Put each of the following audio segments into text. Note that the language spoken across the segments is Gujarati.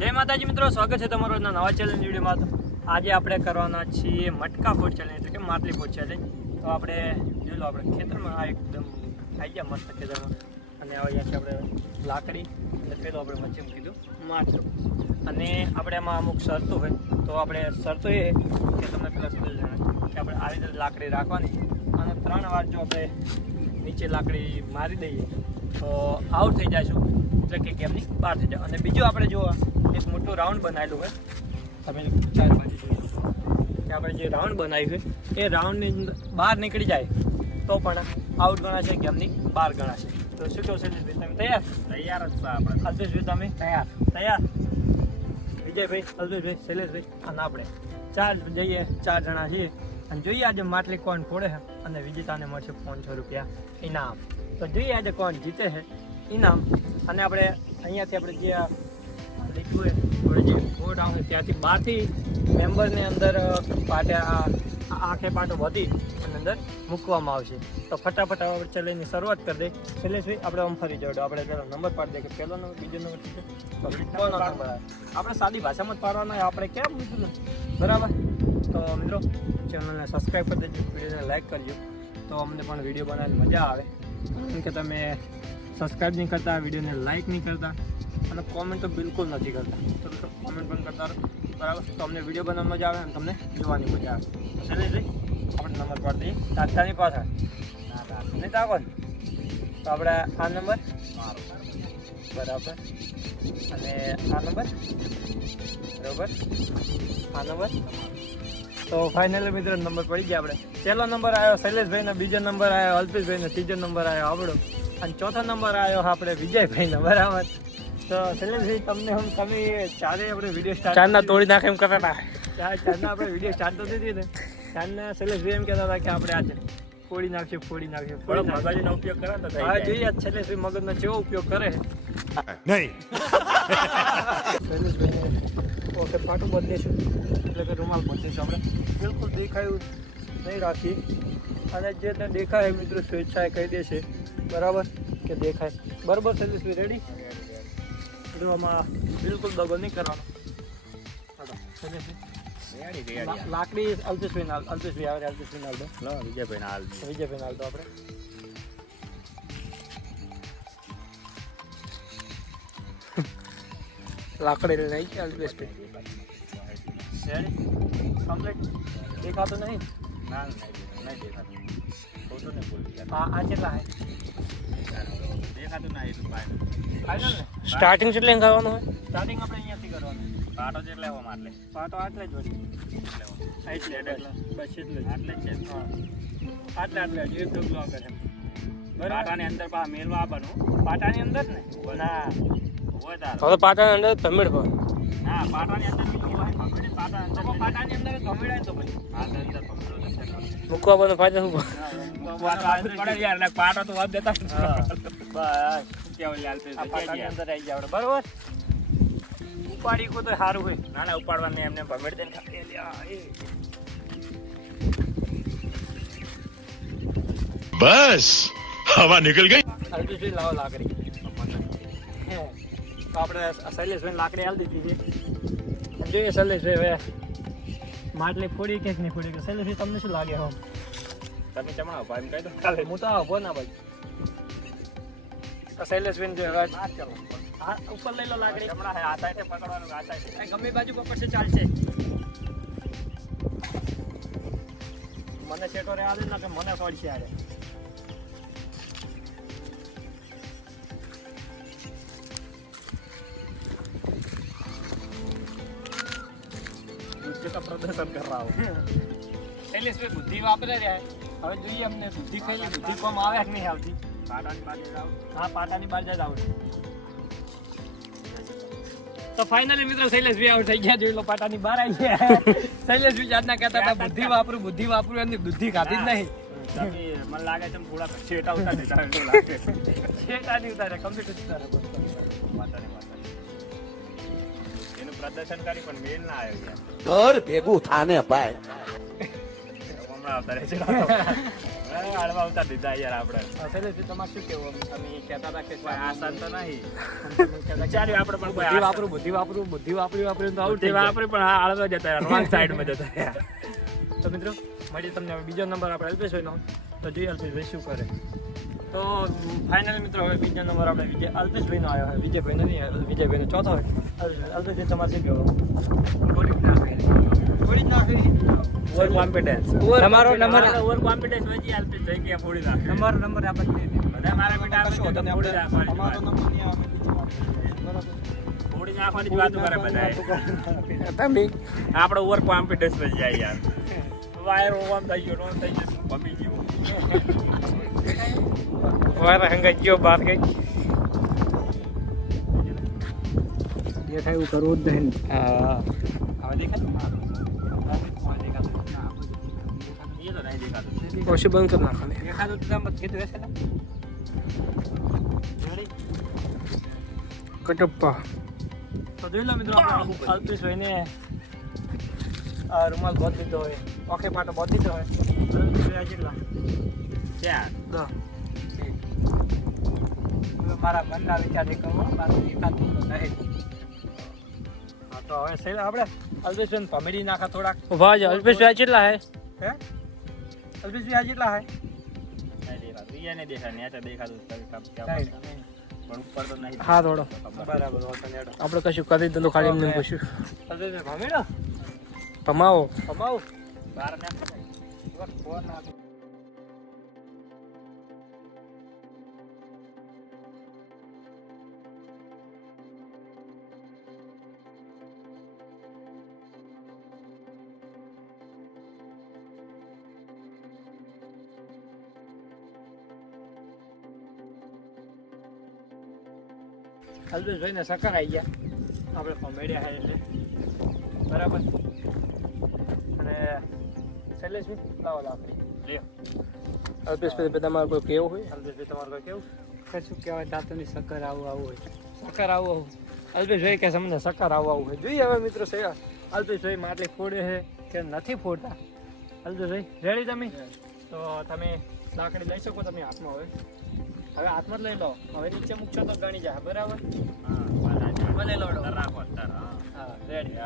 જય માતાજી મિત્રો, સ્વાગત છે તમારો નવા ચેલેન્જ વિડીયોમાં. તો આજે આપણે કરવાના છીએ મટકા ફૂડ ચેલેન્જ, એટલે કે માટલી ફૂડ ચેલેન્જ. તો આપણે જોઈ લો, આપણે ખેતરમાં આ એકદમ આવી ગયા મસ્ત ખેતરમાં, અને અહીંયા છે આપણે લાકડી, અને પેલું આપણે વચ્ચે કીધું માટલું. અને આપણે એમાં અમુક શરતો હોય, તો આપણે શરતો એ કે તમને પેલા સમજ જણાય કે આપણે આવી રીતે લાકડી રાખવાની, અને 3 વાર જો આપણે નીચે લાકડી મારી દઈએ તો આઉટ થઈ જઈશું, એટલે કે ગેમની બહાર થઈ જાય. અને બીજું આપણે જો એક મોટું રાઉન્ડ બનાવેલું હોય, તમે ચાર બાજુ જોઈ કે આપણે જે રાઉન્ડ બનાવ્યું હોય એ રાઉન્ડની બહાર નીકળી જાય તો પણ આઉટ ગણાશે, ગેમની બહાર ગણાશે. તો શું કહો છો તમે તૈયાર? તૈયાર જ છે આપણે. અલ્પેશભાઈ તમે તૈયાર? વિજયભાઈ, અલ્પેશભાઈ, શૈલેષભાઈ અને આપણે 4 જઈએ, 4 જણા છીએ. અને જોઈએ આજે માટલી કોણ ફોડે છે, અને વિજેતાને મળશે 500 રૂપિયા ઇનામ. તો જોઈએ આજે કોણ જીતે છે ઇનામ. અને આપણે અહીંયાથી આપણે જે લીધું હોય જે બોર્ડ આવે ત્યાંથી બહારથી મેમ્બરની અંદર આખે પાટો વધી અને અંદર મૂકવામાં આવશે. તો ફટાફટ આપણે ચેલેન્જની શરૂઆત કરી દઈએ. શૈલેષભાઈ, આપણે આમ ફરી જવું, આપણે પહેલો નંબર પાડી દઈએ કે પહેલો નંબર, બીજો નંબર, ત્રીજો, તો કોનો નંબર આવે આપણે સાદી ભાષામાં જ પાડવાનો, આપણે કેમ લીધું ને, બરાબર? તો મિત્રો, ચેનલને સબસ્ક્રાઈબ કરી દેજો, વિડીયોને લાઈક કરજો, તો અમને પણ વિડીયો બનાવવાની મજા આવે. કારણ કે તમે સબસ્ક્રાઈબ નહીં કરતા, વિડીયોને લાઈક નહીં કરતા, અને કોમેન્ટ તો બિલકુલ નથી કરતા. તો મિત્રો કોમેન્ટ પણ કરતા રહો, બરાબર? તો અમને વિડીયો બનાવવાની મજા આવે અને તમને જોવાની મજા આવે. શૈલેષભાઈ, આપણે નંબર પાડી દઈએ તાત્કાલિક પાછળ નહીં તાકો ને. તો આપણે આ નંબર બરાબર, અને આ નંબર બરાબર, આ નંબર. તો ફાઇનલી મિત્રો નંબર પડી ગયા. આપણે પહેલો નંબર આવ્યો શૈલેષભાઈનો, બીજો નંબર આવ્યો અલ્પેશભાઈનો, ત્રીજો નંબર આવ્યો આપણો, અને ચોથો નંબર આવ્યો આપણે વિજયભાઈનો, બરાબર? તો શૈલેષભાઈ, તમને તમે ચારે આપણે વિડીયો સ્ટાર્ટ ચારના તોડી નાખે એમ કરતા હતા. ચારના આપણે વિડીયો સ્ટાર્ટ તો થતી ને, ચારના શૈલેષભાઈ એમ કહેતા હતા કે આપણે આજે ફોડી નાખશું. મગજનો ઉપયોગ કરે તો હા, જોઈએ શૈલેષભાઈ મગજનો કેવો ઉપયોગ કરે નહીં. શૈલેષભાઈને ઓકે પાટું બદલીશું, એટલે કે રૂમાલ બદલીશું. આપણે બિલકુલ દેખાયું નહીં રાખીએ, અને જે દેખાય મિત્રો સ્વેચ્છાએ કહી દેશે, બરાબર કે દેખાય, બરાબર? શૈલેષભાઈ રેડી? આમાં બિલકુલ દગો નહીં કરવાનો. લાકડી અલ્પેશભાઈ આવે, અલ્પેશભાઈ હાલ દો, વિજયભાઈ હાલ દો. આપણે લાકડી લઈને આવી ગયા અલ્પેશભાઈ. કમ્પ્લીટ દેખાતું નહીં? ના નહીં દેખાતું. ખોટું ને બોલી આ કેટલા હે? દેખાતું ના એટલું ફાઇનલ ને. સ્ટાર્ટિંગ કેટલે કરવાનું હોય? સ્ટાર્ટિંગ આપણે અહીંયાથી કરવાનું. પાટો જ એટલે માટલે પાટો આટલે જ વળી, એટલે બસ એટલે આટલે જ છે. આટલે જ એક ડગલો આગળ છે, બરાબર? પાટાની અંદર પા મેલવા આવવાનું. પાટાની અંદર ને? ના, હોય તાર તો પાટાની અંદર ભમેડ પર. ના, પાટાની અંદર બીજું હોય. પાટાની અંદર ભમેડાય તો પછી આ તો અંદર પકડો તો મૂકવા બધો ફાયદો શું? પડે યાર, એટલે પાટો તો વાત દેતા બસ કેવું લાલ પે પાટાની અંદર આવી જાય, બરાબર? ઉપાડી કો તો સારું હોય. ના ના, ઉપાડવાનું એમને ભમેડ દઈને ખાલી बस हवा निकल गई. અલ્પેશભાઈ લાવો લાકડી. તો આપણે શૈલેષભાઈ લાકડી હાલ દીધી છે. જોઈએ શૈલેષભાઈ હવે માટલી ફોડી કે નહીં ફોડી. શૈલેષભાઈ, તમને શું લાગે? હો તમે ચમણા ઉભા એમ કહી દો ખાલી. હું તો આવો ના ભાઈ. તો શૈલેષભાઈ જો હવે હા ઉપર લઈ લો લાકડી. ચમણા હે, આ સાઈડે પકડવાનું, આ સાઈડે. ગમે બાજુ પકડશે ચાલશે. મને સેટો રે આવે ના કે મને સોડશે આરે. बुद्धि का प्रदर्शन कर रहा हूँ. શૈલેષભાઈ બુદ્ધિ વાપરે રહ્યા. હવે જોઈએ અમને બુદ્ધિ ખાઈએ, બુદ્ધિ કોમ આવે કે નહીં આવતી. પાટાની બાજુ જાઓ. હા, પાટાની બહાર જાય આવડે. તો ફાઇનલી મિત્રો શૈલેષભાઈ આઉટ થઈ ગયા. જોઈ લો, પાટાની બહાર આવી ગયા. શૈલેષભાઈ જાતના કહેતા હતા બુદ્ધિ વાપરું, એમની બુદ્ધિ ખાધી જ નહીં. મને લાગે છે થોડા છેટા ઉતારે લાગે. છેટા નહીં ઉતારે, કમ્પ્લીટ ઉતારે. એનું પ્રદર્શન કરી પણ મેલ ના આવ્યો યાર. ઘર ભેગું થાને ભાઈ. હમણાં આવતા રહે છે. હાડવા ઉતાર દીધા યાર આપણે. શૈલેષભાઈ તમારે શું કેવું તમે કહેતા હતા કે કોઈ આસાન તો નહીં. તમે કહેતા ચાલ્યું આપણે પણ કોઈ બુદ્ધિ વાપરું તો આવું બુદ્ધિ વાપરી પણ હાડવા જતા રહ્યા, રોંગ સાઈડમાં જતા રહ્યા. તો મિત્રો મળીએ તમને હવે બીજો નંબર આપણે અલ્પેશભાઈનો. તો જોઈએ અલ્પેશભાઈ શું કરે. તો ફાઇનલ મિત્રો હવે બીજો નંબર આપણે અલ્પેશભાઈનો આવ્યો હોય. વિજયભાઈનો નહીં, વિજયભાઈનો ચોથો હોય. અલ્પેશભાઈ તમારે શું કહેવું? થોડી જ ના કરી. Over confidence. તમારો નંબર ઓવર કોન્ફિડન્સ વધી હાલતી જઈ કે ફોડી નાખે. નંબર આપણે નહીં દે. બધા મારા બેટા આપણે કશો તો તને ફોડી આપણે નાખવાની અમારો જ વાત. નંબર નહીં આવે બરાબર. ફોડી નાખવાની જ વાતો કરે બધા. આપણે ઓવર કોન્ફિડન્સ વધી જાય યાર. વાયર ઓવર થઈ ગયો, નોન થઈ ગયો, ભમી ગયો. વાયર હંગાઈ ગયો બહાર ગઈ. દેખાય એવું કરવું જ નહીં. હા હવે દેખાય. એ તો નહીં દેખાતું. ઓછી બંધ કરી નાખવાની. દેખાતું તો મત કીધું હશે ને. કટપ્પા. તો જોઈ લો મિત્રો આપણે અલ્પેશભાઈને રૂમાલ બાંધી દીધો હોય, ઓકે પાટો બાંધી દીધો હોય. કેટલા? ક્યાં? મારા મનના વિચારથી કહું, મારું દેખાતું તો નહીં. હા તો હવે સહી આપણે અલ્પેશભાઈ ભમેડી નાખા થોડાક. ઉભા છે અલ્પેશભાઈ કેટલા હે હે અલ્પેશભાઈ આ કેટલા હે? નહીં દેખાતું. એ નહીં દેખાય. નેચર દેખાતું જ નથી. પણ ઉપર તો નહીં. હા થોડો બરાબર તને આપણે કશું કરી દીધું ખાલી એમને પૂછ્યું અલ્પેશભાઈ ભમેડો પમાવો કમાવું બહાર નાખો. ફોન આપો. અલ્પેશભાઈ ને સકર આવી ગયા આપણે કોમેડિયા હે એટલે બરાબર. અને શૈલેષભાઈ લાવો લાકડી લ્યો. અલ્પેશભાઈ તમારે કોઈ કેવું હોય અલ્પેશભાઈ તમારે કોઈ કેવું? કશું કહેવાય દાંતની સક્કર આવું હોય સકર આવું અલ્પેશભાઈ કે તમને સકર આવું હોય. જોઈએ હવે મિત્રો અલ્પેશભાઈ માટલી ફોડે છે કે નથી ફોડતા. અલ્પેશભાઈ રેડી તમે? તો તમે લાકડી લઈ શકો તમે હાથમાં. હવે હાથમાં જ લઈ લો. હવે નીચે મૂકશો તો ગણી જાય બરાબર. ભલે લોડો રાખો તાર. હા રેડી.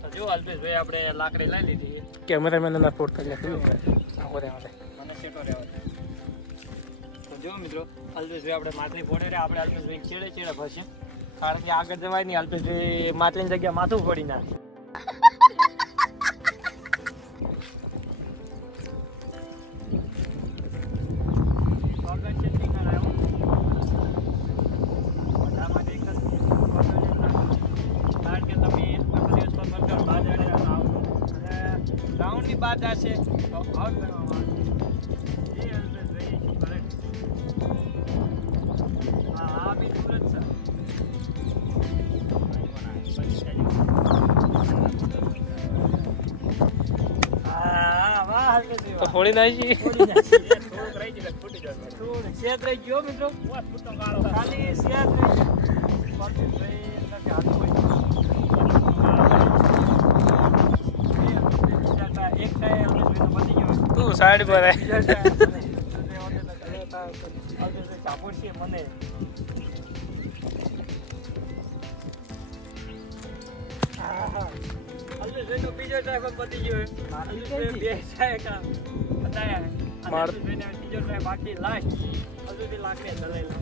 તો જો અલ્પેશભાઈ આપણે લાકડી લઈ લીધી. કેમેરામેન ના ફોડ કરી નાખ્યું મને સેટો રહેવા દે. તો જો મિત્રો અલ્પેશભાઈ આપણે માટલી ફોડે રે. આપણે અલ્પેશભાઈ ચેડે ફરશે કારણ કે આગળ જવાય નહીં. અલ્પેશભાઈ માટલીની જગ્યા માથું ફોડી નાખે. રાઉન્ડની બાદ હશે તો આઉટ કરવામાં આવે. હા બી દૂર જ છે. હા વાહ હલ્પેશભાઈ તો ફોડી નાખી ફોડી નાખી. થોડુંક રહી ગયું ફૂટી જશે. થોડું સેજ રહી ગયો મિત્રો. ફૂટતો ગાળો. ખાલી સેજ રહી ગયો. અલ્પેશભાઈ એટલે કે હાથ હોય. એક થાય અલ્પેશભાઈ તો બની ગયો. તું સાઈડ પર આય. કાપડ છે મને. અલ્પેશભાઈ તો બીજો ટ્રાય બની ગયો. અલ્પેશભાઈ બે ટ્રાય બતાયા. અલ્પેશભાઈને બીજો ટ્રાય બાકી લાસ્ટ. અલ્પેશભાઈ લાકડી ચલાવી લો.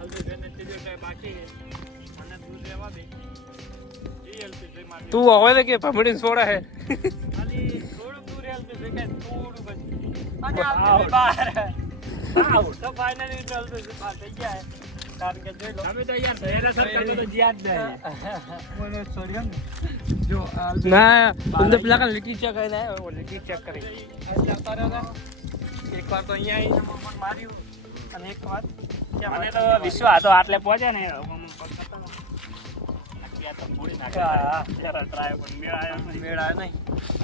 અલ્પેશભાઈને ત્રીજો ટ્રાય બાકી છે. મને દૂર રહેવા દે. તું હવે તો કે ભમડીને છોડા હે ખાલી થોડું દૂર અલ્પેશભાઈ કાંઈ થોડું બસ. અને અલ્પેશભાઈ બહાર. તો ફાઇનલી અલ્પેશભાઈ બહાર થઈ ગયા. કારણ કે જોઈ લો અમે તો યાર શહેરા સરકાર તો જ્યાં જ નહીં. મને છોડી એમ ને. જો ના तुमने પેલા કા લીટી ચેક કરીને આવ્યો લીટી ચેક કરી એક વાર તો અહીંયા આવીને મને માર્યું અને એક વાર મને તો વિશ્વાસ હતો આટલે પહોંચે ને ફોડી નાખે. હા. જરા ટ્રાય પણ મેળ આવ્યો નહીં. મેળ આવ્યો નહીં.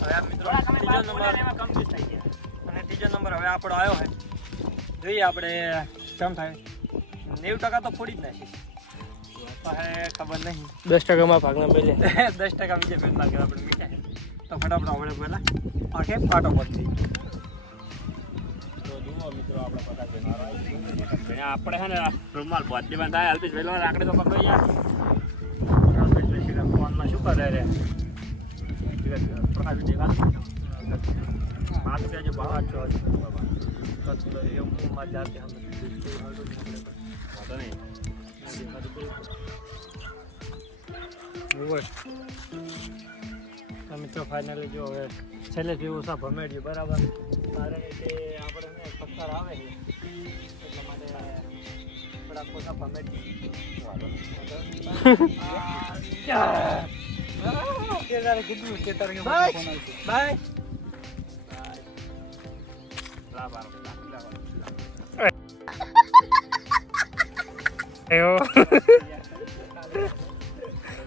હવે આ મિત્રો થોડા સમય ત્રીજો બાદ નંબર એમાં કમ્પ્લીટ થઈ ગયા. અને ત્રીજો નંબર હવે આપણો આવ્યો છે. જોઈએ આપણે કેમ થાય. 90% તો ફોડી જ નાખીશ. ખબર નહીં 10% ભાગના મેલે 10% વિજયભાઈ ભાગે આપણે મીઠા છે તો ફટાફટ આપણે પહેલા આખે પાટો બધી તો જુઓ મિત્રો આપણે પતા આપણે હે ને રૂમાલ બોધી બંધાય અલ્પેશ વેલો લાકડી તો પકડો યાર ફોનમાં શું કરે રે પ્રકાશ દેવા હાથ કે જો બહાર છો બાબા તો એ મુંહ માં જાતે હમ વાતો નહીં મિત્રો ફાઇનલી જો હવે છેલ્લે જેવું સા ભમેડ્યું બરાબર કારણ કે આપણે પથ્થર આવે છે એટલા માટે થોડા પોતા ભમેડ્યું બાય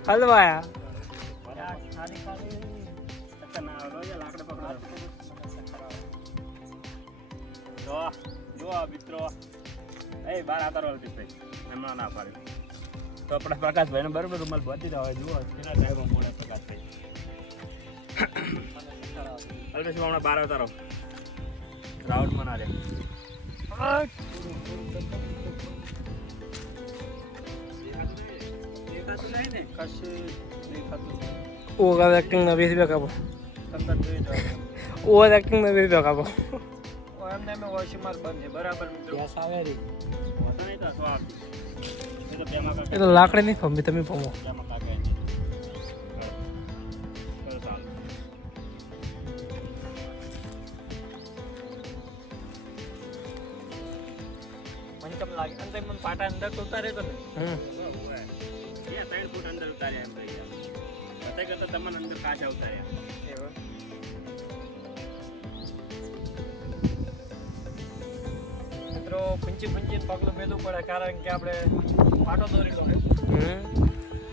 હલવાયા જુઓ મિત્રો એ બાર આતારો અલ્પેશભાઈ હમણાં ના પાડ્યું તો આપણે પ્રકાશભાઈને બરોબર રૂમાલ બધી રહ્યા હોય જુઓ કેટલા ટાઈમમાં મોડે પ્રકાશભાઈ અલ્પેશભાઈ હમણાં બાર અવતારો રાઉન્ડમાં ના રહ્યા ઓવર એક્ટિંગ ના 20 રૂપિયા કાપો ઓવર એક્ટિંગ ના 20 રૂપિયા કાપો એમને મેં વોશિંગમાં બંધ છે બરાબર મિત્રો એ તો લાકડી નહીં ફમી તમે ફમો મને કેમ લાગે અંદર મને પાટા અંદર તો ઉતારે તો ને 3 ફૂટ અંદર ઉતાર્યા એમ રહી ગયા બતાય કરતા તમને અંદર કાચા ઉતાર્યા મિત્રો ફૂંચી પગલું મેલું પડે કારણ કે આપણે પાટો દોરેલો હોય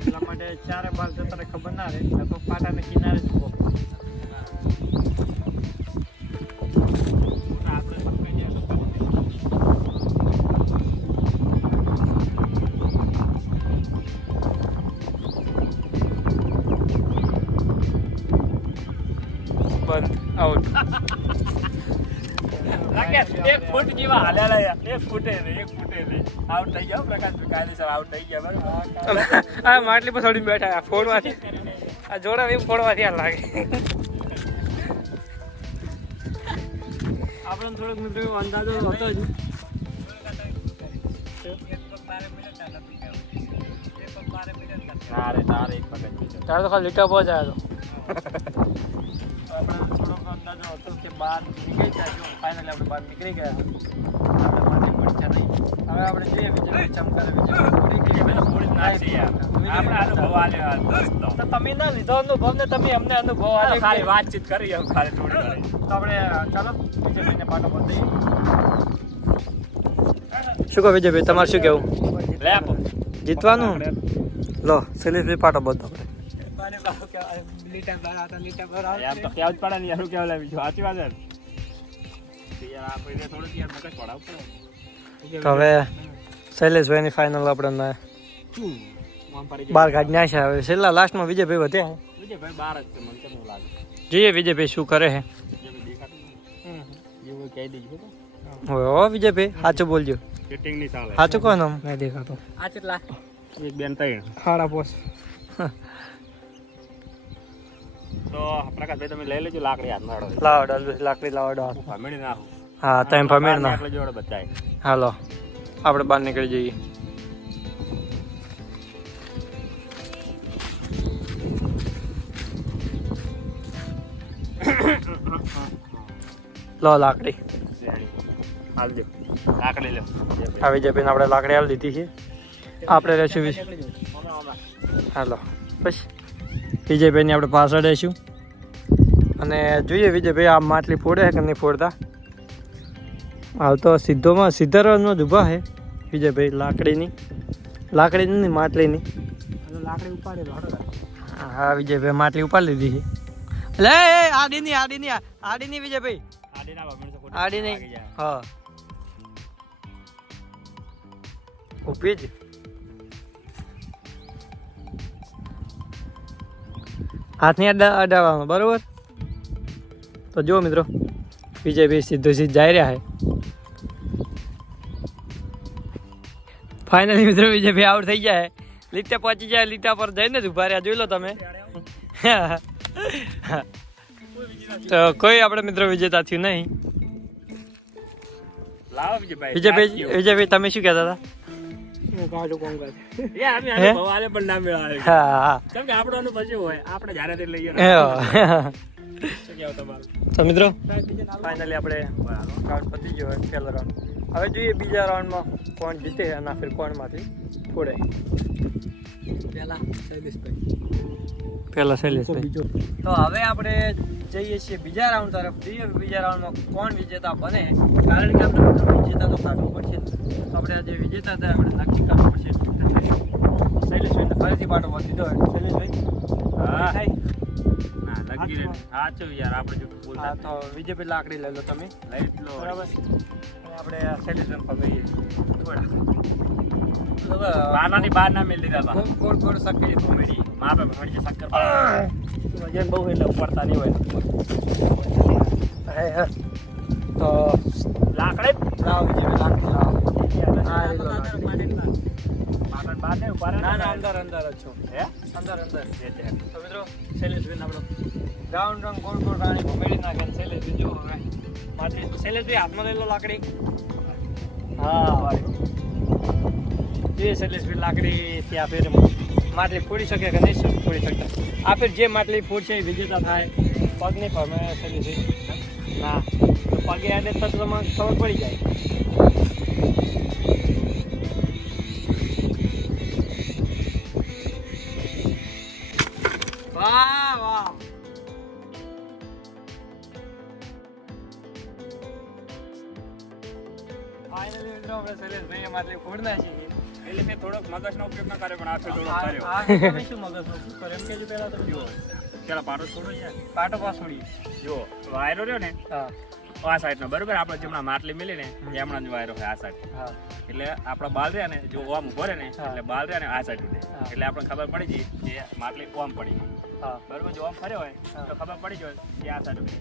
એટલા માટે ચારે બાર જતા ખબર ના રહે તો પાટાને કિનારે જ ઉભો બંધ આઉટ એક ફૂટ જેવા હાલ્યા યાર એક ફૂટે આઉટ થઈ જાવ પ્રકાશ કાયદેસર આઉટ થઈ ગયા બરાબર આ માટલી પર થોડી બેઠા આ ફોડવાથી આ જોડા એમ ફોડવાથી આ લાગે આપણને થોડોક મિત્રો અંદાજો હતો જ તારે એક પગજ તારે તો ખાલી લીટા પહોંચ આવ્યો આપણે થોડોક અંદાજો હતો કે બહાર નીકળી જાય જો ફાઇનલી આપણે બહાર નીકળી ગયા આપણે માટે પડશે નહીં હવે આપણે જોઈએ બીજું ચમકારે બીજું આપણે અનુભવ આલ્યો દોસ્તો તો તમે ના લીધો અનુભવ ને તમે અમને અનુભવ આલ્યો ખાલી વાતચીત કરી ખાલી થોડી ઘણી. તો આપણે ચાલો બીજે ભાઈને પાટો બંધી શું કહો વિજયભાઈ તમારે શું કેવું લે આપો જીતવાનું લો શૈલેષભાઈ પાટો બધો આપણે આમ તો કેવું જ પડે ને યાર કેવું લાવી સાચી વાત છે યાર આપણે થોડું યાર મગજ પડાવ પડે તો હવે શૈલેષભાઈની ફાઇનલ આપણે આમ પડી બાર કાઢ નાખ્યા હવે છેલ્લા લાસ્ટમાં વિજયભાઈ વધ્યા વિજયભાઈ બાર જ છે મને કેમ એવું લાગે જોઈએ વિજયભાઈ શું કરે છે વિજયભાઈ દેખાતું જેવું કહી દેજો હવે હો વિજયભાઈ સાચું બોલજો ફિટિંગ નહીં ચાલે સાચું કહો ને નહીં દેખાતો આ કેટલા એક બેન ત્રણ ખાડા પોસ તો પ્રકાશભાઈ તમે લઈ લેજો લાકડી હાથ નાડો લાવડો લાકડી લાવડો ભમેડી નાખો હા તમે ફમેડ ના એટલે જોડે બતાય હાલો આપણે બહાર નીકળી જઈએ લો લાકડી હાલજો લાકડી લો આ વિજયભાઈને આપણે લાકડી હાલ દીધી છે આપણે રહેશું હાલો બસ વિજયભાઈની આપણે પાછળ રહીશું અને જોઈએ વિજયભાઈ આ માટલી ફોડે છે કે નહીં ફોડતા હાલ તો સીધરનો જ ઊભા છે વિજયભાઈ લાકડીની માટલીની લાકડી ઉપાડેલો હા વિજયભાઈ માટલી ઉપાડી લીધી છે લે આડીની વિજયભાઈ આડીની હા ઊભી જ હાથની અડાવવાનો બરોબર. તો જુઓ મિત્રો વિજયભાઈ સીધો સીધ જઈ રહ્યા છે. ફાઇનલી મિત્રો વિજયભાઈ આઉટ થઈ જાય. લીટે પહોંચી જાય, લીટા પર જઈને જ ઉભા રહ્યા. જોઈ લો તમે. તો કોઈ આપણે મિત્રો વિજેતા થયું નહીં. લાવો વિજયભાઈ. વિજયભાઈ તમે શું કહેતા હતા? યાર અમે આને ભવાલે પણ ના મેળાવે. હા કેમ કે આપણો પછી હોય આપણે જ્યારે તે લઈએ ને. હા. શું કહેવું તમારું? તો મિત્રો ફાઇનલી આપણે રાઉન્ડ પતી ગયો હોય પહેલો રાઉન્ડ. હવે જોઈએ બીજા રાઉન્ડમાં કોણ જીતે અને ફિર કોણમાંથી ફોડે. પહેલા શૈલેષભાઈ. તો હવે આપણે જઈએ છીએ બીજા રાઉન્ડ તરફ. જોઈએ બીજા રાઉન્ડમાં કોણ વિજેતા બને, કારણ કે આપણે મિત્રો વિજેતા તો કાઢવો પડશે. તો આપણે આજે વિજેતા હતા આપણે નક્કી કરવું પડશે. શૈલેષભાઈને ફરીથી પાટો પર દીધો હોય. શૈલેષભાઈ હા. થાય. ના લગી રે. સાચું યાર આપણે જો હા બોલતા તો વિજયભાઈ લાકડી લઈ લો તમે. લઈ લો. બરાબર. અને આપણે શૈલેષભાઈ પકડીએ થોડા. નાનાની બહાર ના મેળ લીધા હતા. ગોળ ગોળ સકડી ભમેડી. માપે ભણી શક્કર વજન બહુ એટલે ઉપડતા નહીં હોય. તો લાકડે લાવો વિજયભાઈ લાકડી લાવો. હા માપે બહાર નહીં ઉપર ના ના અંદર અંદર જ છો. હે અંદર અંદર. એ છે. તો મિત્રો શૈલેષભાઈ આપણો રાઉન્ડ રંગ ગોળ ગોળ રાણી ભમેડી નાખે. શૈલેષભાઈ જો હવે માથે શૈલેષભાઈ હાથમાં લઈ લો લાકડી. હા જે શૈલેષભાઈ લાકડી ત્યાં ફેર માટલી ફોડી શકે કે નહીં ફોડી શકતા. આ ફેર જે માટલી ફોડશે એ વિજેતા થાય. પગ નહીં ફરમે શૈલેષભાઈ. ના તો પગે આડે તો તમને ખબર પડી જાય. વાહ વાહ. ફાઇનલી મિત્રો આપણે શૈલેષભાઈએ માટલી ફોડ નાખી. એટલે મેં થોડોક મગજનો ઉપયોગ ના કર્યો પણ આ ફેર થોડોક કર્યો. આ તમે શું મગજનો શું કરે એમ કેજો પહેલા તમે. જુઓ પેલા પાટો છોડો યાર. પાટો પાસ છોડીએ. જુઓ વાયરો રહ્યો ને હા આ સાઈડનો બરોબર. આપણે જેમણા માટલી મિલી ને એમણા જ વાયરો હોય આ સાઈડ. હા એટલે આપણા બાલ રહ્યા ને જો ઓમ ઉભો રહે ને એટલે બાલ રહ્યા ને આ સાઈડ ઉડે. હા. એટલે આપણને ખબર પડી જાય કે માટલી ઓમ પડી ગઈ. હા બરોબર. જો ઓમ ફર્યો હોય તો ખબર પડી જાય કે આ સાઈડ ઉડે.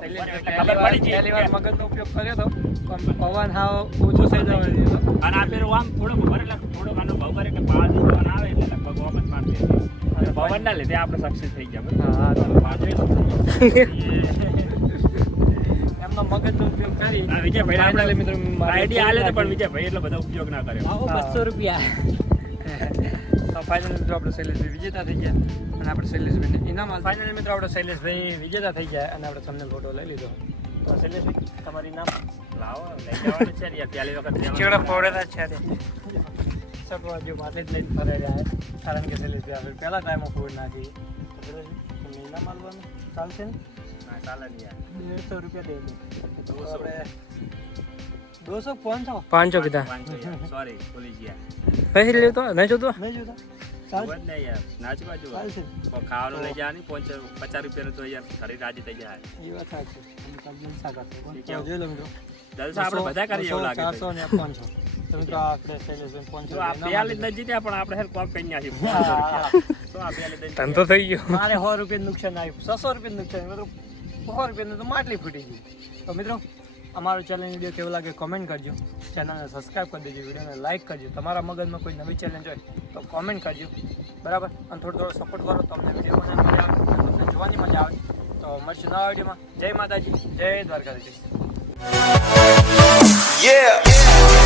શૈલેષભાઈ ખબર પડી જાય પહેલી વાર મગજનો ઉપયોગ કર્યો તો પણ પવન હાવ ઓછો થઈ જવા દીધો. અને આ ફેર આમ થોડો ભર એટલે થોડો આનો ભાવ કરે એટલે પાસ પવન આવે એટલે લગભગ ઓમ જ મારતી હતી. અને પવન ના લીધે આપણે સક્સેસ થઈ ગયા. બરોબર. હા તો પાછળ એમનો મગજનો ઉપયોગ કરી આ વિજયભાઈ આપણે Finally મિત્રો આઈડિયા આલે તો પણ વિજયભાઈ એટલો બધો ઉપયોગ ના કર્યો. આવો 200 રૂપિયા. તો ફાઇનલી મિત્રો આપણે શૈલેષભાઈ વિજેતા થઈ ગયા અને આપણે શૈલેષભાઈને ઇનામ ફાઇનલી મિત્રો આપણે શૈલેષભાઈ વિજેતા થઈ ગયા અને આપણે તમને ફોટો લઈ લીધો. તો શૈલેષભાઈ તમારી નામ લાવો લઈ જવાનું છે ને યાર. પહેલી વખત ચેવડા ફોડેલા છે તે સપવા જો માથે જ લઈને ફરે જાય. કારણ કે શૈલેષભાઈ આપણે પહેલા ટાઈમમાં ફોડ નાખી. તો તમને ઇનામ આપવાનું ચાલશે ને? ના ચાલે નહીં યાર. 150 રૂપિયા દે દે. 200 આપણે 200 500 સોરી ભૂલી ગયા. પૈસા લેતો નહીં જોતો નહીં જોતા ખબર જ નહીં યાર. નાચવા જો ચાલશે. ખાવાનું લઈ જવાની 50 રૂપિયાનું તો યાર ખરી રાજી થઈ જાય. એ વાત સાચી. તમે કાલ જલસા કરશો. ઠીક છે. જોઈ લો મિત્રો જલસા આપણે બધા કરીએ એવું લાગે છે. 400 ને 500 તો મિત્રો આપણે શૈલેષભાઈ જો આ 500 42 જ જીત્યા પણ આપણે હેર કોપ કરી નાખી. તો આ 42 ધંધો થઈ ગયો. મારે 100 રૂપિયાનું નુકસાન આવ્યું. 600 રૂપિયાનું નુકસાન. મિત્રો 100 રૂપિયાનું તો માટલી ફૂટી ગઈ. તો મિત્રો અમારો ચેલેન્જ વિડીયો કેવો લાગે કોમેન્ટ કરજો. ચેનલને સબસ્ક્રાઈબ કરી દેજો. વિડીયોને લાઈક કરજો. તમારા મગજમાં કોઈ નવી ચેલેન્જ હોય તો કોમેન્ટ કરજો. બરાબર. અને થોડો સપોર્ટ કરો. તમને વિડીયો બનાવવાની મજા આવે, તમને જોવાની મજા આવે. તો મળશું નવા વિડીયોમાં. જય માતાજી, જય દ્વારકાધીશ. Yeah.